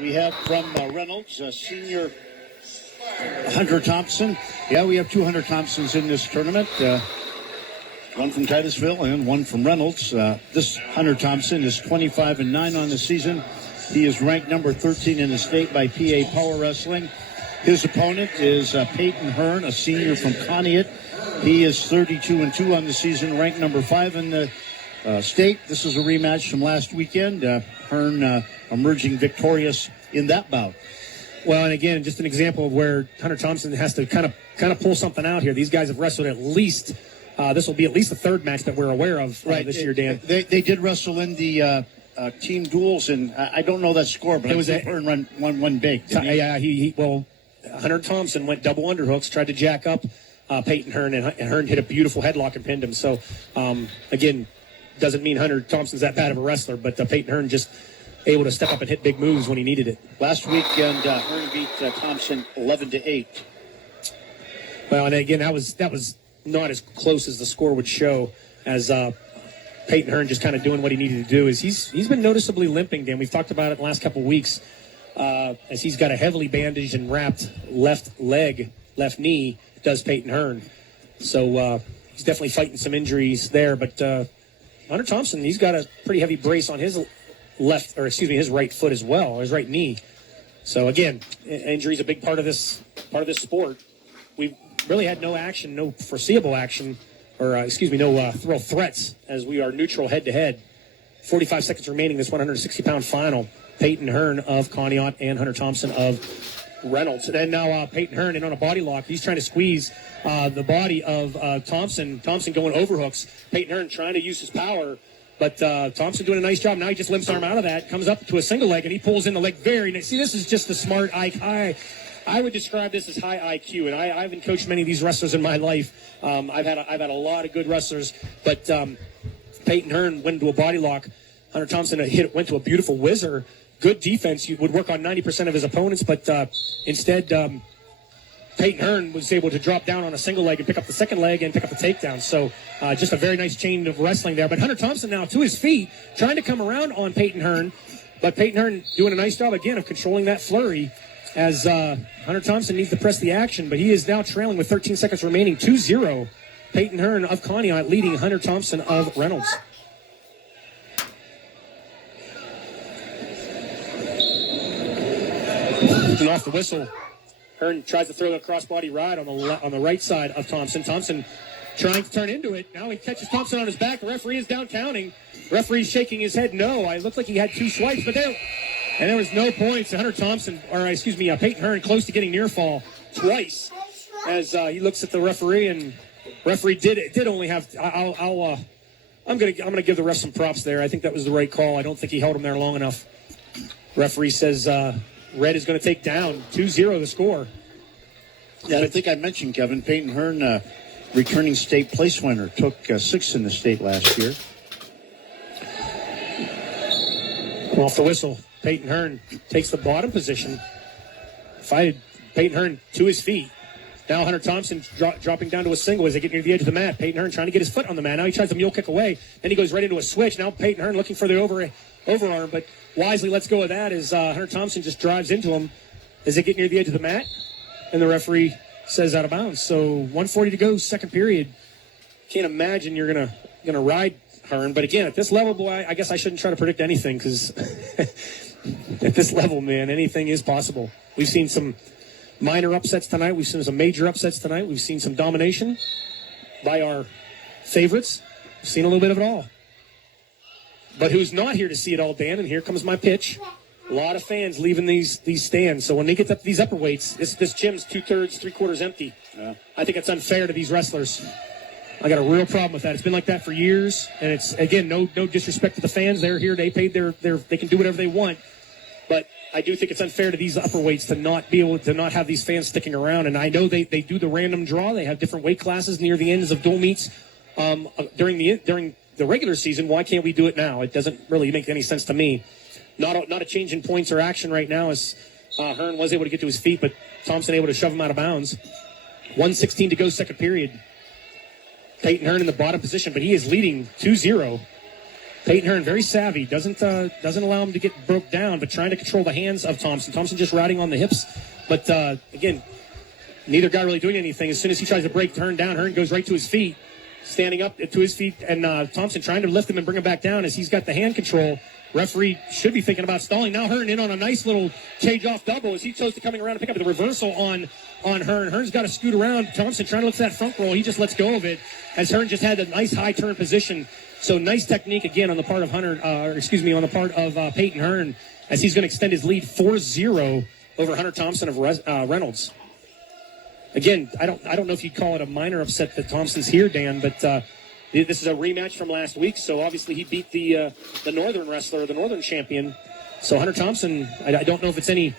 We have from Reynolds, senior Hunter Thompson. Yeah, we have 2 Hunter Thompsons in this tournament. One from Titusville and one from Reynolds. This Hunter Thompson is 25-9 on the season. He is ranked number 13 in the state by PA Power Wrestling. His opponent is Peyton Hearn, a senior from Conneaut. He is 32-2 on the season, ranked number 5 in the state. This is a rematch from last weekend. Hearn emerging victorious in that bout. Well, and again, just an example of where Hunter Thompson has to kind of pull something out here. These guys have wrestled at least. This will be at least the third match that we're aware of this year, Dan. They did wrestle in the team duels, and I don't know that score, but it was Hearn won big. Yeah, well, Hunter Thompson went double underhooks, tried to jack up Peyton Hearn, and Hearn hit a beautiful headlock and pinned him. So, again, doesn't mean Hunter Thompson's that bad of a wrestler, but Peyton Hearn just able to step up and hit big moves when he needed it. Last weekend, Hearn beat Thompson 11-8. Well, and again, that was not as close as the score would show, as Peyton Hearn just kind of doing what he needed to do. Is he's been noticeably limping, Dan. We've talked about it the last couple of weeks, as he's got a heavily bandaged and wrapped left knee, does Peyton Hearn. So he's definitely fighting some injuries there. But Hunter Thompson, he's got a pretty heavy brace on his his right foot as well, or his right knee. So again, injury is a big part of this sport. We've really had no action, no foreseeable action, or no real threats, as we are neutral head-to-head. 45 seconds remaining, this 160-pound final. Peyton Hearn of Conneaut and Hunter Thompson of Reynolds. And then now Peyton Hearn in on a body lock. He's trying to squeeze the body of Thompson. Thompson going overhooks. Peyton Hearn trying to use his power, but Thompson doing a nice job. Now he just limps arm out of that, comes up to a single leg, and he pulls in the leg very nice. See, this is just the smart I would describe this as high IQ, and I haven't coached many of these wrestlers in my life. I've had a lot of good wrestlers, but Peyton Hearn went into a body lock. Hunter Thompson went to a beautiful whizzer. Good defense. You would work on 90% of his opponents, but instead Peyton Hearn was able to drop down on a single leg and pick up the second leg and pick up the takedown. So just a very nice chain of wrestling there. But Hunter Thompson now to his feet, trying to come around on Peyton Hearn, but Peyton Hearn doing a nice job again of controlling that flurry, as Hunter Thompson needs to press the action, but he is now trailing with 13 seconds remaining, 2-0. Peyton Hearn of Conneaut leading Hunter Thompson of Reynolds. And off the whistle, Hearn tries to throw the crossbody ride on the right side of Thompson. Thompson trying to turn into it. Now he catches Thompson on his back. The referee is down counting. Referee's shaking his head no. It looked like he had 2 swipes, but there was no points. Peyton Hearn close to getting near fall twice, as he looks at the referee, and referee did only have. I'm gonna give the ref some props there. I think that was the right call. I don't think he held him there long enough. Referee says red is going to take down 2-0 the score. Yeah, I think I mentioned, Kevin, Peyton Hearn, returning state place winner, took 6th in the state last year. Off the whistle, Peyton Hearn takes the bottom position. Peyton Hearn to his feet. Now Hunter Thompson dropping down to a single as they get near the edge of the mat. Peyton Hearn trying to get his foot on the mat. Now he tries the mule kick away. Then he goes right into a switch. Now Peyton Hearn looking for the overarm, but wisely lets go of that as Hunter Thompson just drives into him as they get near the edge of the mat. And the referee says out of bounds. So 1:40 to go, second period. Can't imagine you're gonna ride Hearn. But again, at this level, boy, I guess I shouldn't try to predict anything, because at this level, man, anything is possible. We've seen some minor upsets tonight. We've seen some major upsets tonight. We've seen some domination by our favorites. We've seen a little bit of it all. But who's not here to see it all, Dan? And here comes my pitch. A lot of fans leaving these stands. So when they get up to these upper weights, this gym's 2/3, 3/4 empty. Yeah. I think it's unfair to these wrestlers. I got a real problem with that. It's been like that for years. And it's, again, no disrespect to the fans. They're here. They paid they can do whatever they want. But I do think it's unfair to these upper weights to not be able to not have these fans sticking around. And I know they do the random draw. They have different weight classes near the ends of dual meets during the regular season. Why can't we do it now? It doesn't really make any sense to me. Not a change in points or action right now, as Hearn was able to get to his feet, but Thompson able to shove him out of bounds. 1:16 to go, second period. Peyton Hearn in the bottom position, but he is leading 2-0. Peyton Hearn, very savvy, doesn't allow him to get broke down, but trying to control the hands of Thompson. Thompson just riding on the hips. But, again, neither guy really doing anything. As soon as he tries to break Hearn down, Hearn goes right to his feet, standing up to his feet, and Thompson trying to lift him and bring him back down as he's got the hand control. Referee should be thinking about stalling. Now Hearn in on a nice little cage-off double as he chose to coming around and pick up the reversal on Hearn. Hearn's got to scoot around. Thompson trying to look for that front roll. He just lets go of it as Hearn just had a nice high turn position. So nice technique again on the part of on the part of Peyton Hearn as he's going to extend his lead 4-0 over Hunter Thompson of Reynolds. Again, I don't know if you'd call it a minor upset that Thompson's here, Dan, but this is a rematch from last week. So obviously he beat the Northern wrestler, the Northern champion. So Hunter Thompson, I don't know if it's any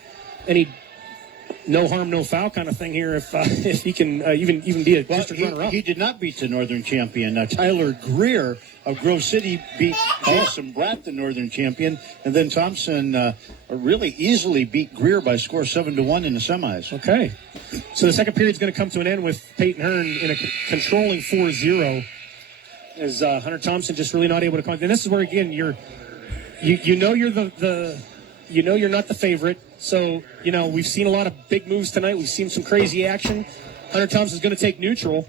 no harm, no foul kind of thing here. If he can even be a district runner-up. He did not beat the Northern champion. Tyler Greer of Grove City beat Jason Bratt, the Northern champion, and then Thompson really easily beat Greer by score 7-1 in the semis. Okay, so the second period is going to come to an end with Peyton Hearn in a controlling 4-0, as Hunter Thompson just really not able to. And this is where again you're not the favorite. So, we've seen a lot of big moves tonight. We've seen some crazy action. Hunter Thompson's going to take neutral.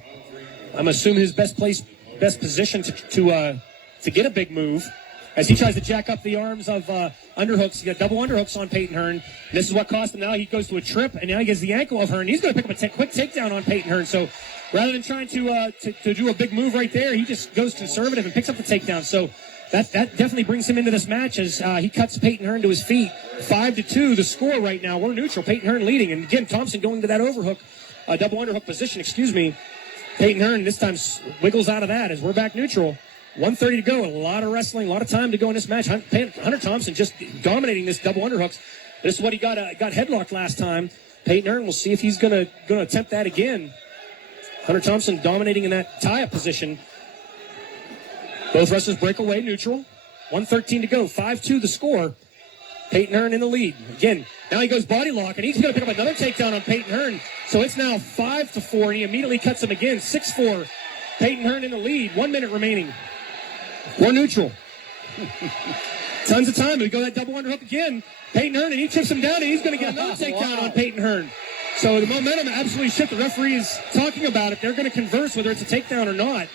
I'm assuming his best position to get a big move as he tries to jack up the arms of underhooks. He got double underhooks on Peyton Hearn. This is what cost him now. He goes to a trip, and now he gets the ankle of Hearn. He's going to pick up a quick takedown on Peyton Hearn. So rather than trying to do a big move right there, he just goes conservative and picks up the takedown. So that definitely brings him into this match as he cuts Peyton Hearn to his feet. 5-2, the score right now. We're neutral. Peyton Hearn leading. And again, Thompson going to that overhook, double underhook position, Peyton Hearn this time wiggles out of that as we're back neutral. 1:30 to go. A lot of wrestling, a lot of time to go in this match. Hunter Thompson just dominating this double underhooks. This is what he got headlocked last time. Peyton Hearn, we'll see if he's going to attempt that again. Hunter Thompson dominating in that tie-up position. Both wrestlers break away, neutral. 1:13 to go. 5-2 the score. Peyton Hearn in the lead. Again, now he goes body lock, and he's going to pick up another takedown on Peyton Hearn. So it's now 5-4, and he immediately cuts him again. 6-4. Peyton Hearn in the lead. 1 minute remaining. We're neutral. Tons of time. We go that double underhook again. Peyton Hearn, and he chips him down, and he's going to get another takedown on Peyton Hearn. So the momentum absolutely shifted. The referee is talking about it. They're going to converse whether it's a takedown or not,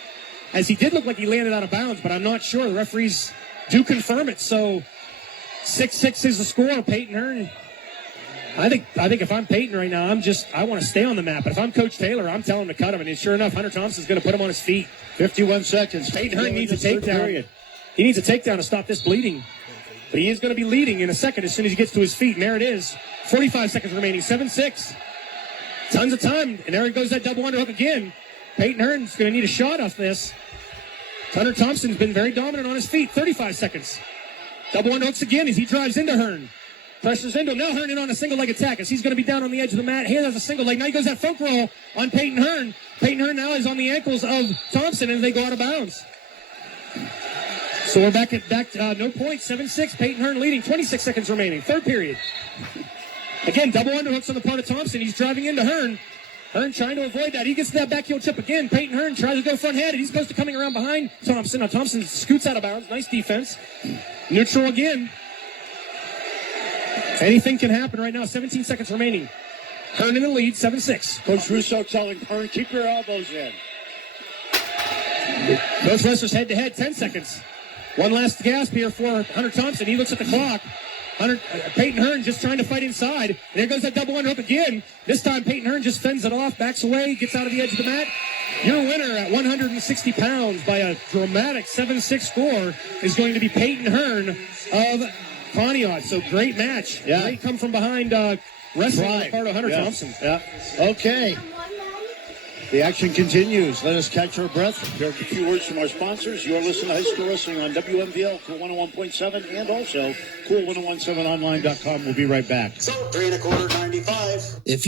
as he did look like he landed out of bounds, but I'm not sure. The referees do confirm it. So 6-6 is the score. Peyton Hearn. I think if I'm Peyton right now, I want to stay on the map. But if I'm Coach Taylor, I'm telling him to cut him. And sure enough, Hunter Thompson's going to put him on his feet. 51 seconds. Peyton Hearn needs a takedown. He needs a takedown to stop this bleeding. But he is going to be leading in a second as soon as he gets to his feet. And there it is. 45 seconds remaining. 7-6. Tons of time. And there goes that double underhook again. Peyton Hearn's going to need a shot off this. Hunter Thompson's been very dominant on his feet. 35 seconds. Double underhooks again as he drives into Hearn. Pressures into him. Now Hearn in on a single leg attack as he's going to be down on the edge of the mat. Here has a single leg. Now he goes that front roll on Peyton Hearn. Peyton Hearn now is on the ankles of Thompson as they go out of bounds. So we're back no points. 7-6. Peyton Hearn leading. 26 seconds remaining. Third period. Again, double underhooks on the part of Thompson. He's driving into Hearn. Hearn trying to avoid that. He gets to that back heel chip again. Peyton Hearn tries to go front-handed. He's supposed to coming around behind Thompson. Now Thompson scoots out of bounds. Nice defense. Neutral again. Anything can happen right now. 17 seconds remaining. Hearn in the lead, 7-6. Coach Russo telling Hearn, keep your elbows in. Both wrestlers head-to-head, 10 seconds. One last gasp here for Hunter Thompson. He looks at the clock. Peyton Hearn just trying to fight inside. And there goes that double underhook again. This time Peyton Hearn just fends it off, backs away, gets out of the edge of the mat. Your winner at 160 pounds by a dramatic 7-6 score is going to be Peyton Hearn of Pontiac. So great match. Yeah. Great come from behind wrestling on the part of Hunter Thompson. Yeah. Okay. The action continues. Let us catch our breath. Here are a few words from our sponsors. You are listening to High School Wrestling on WMVL, Cool 101.7, and also Cool1017online.com. We'll be right back. So, 3 1/4, 95. If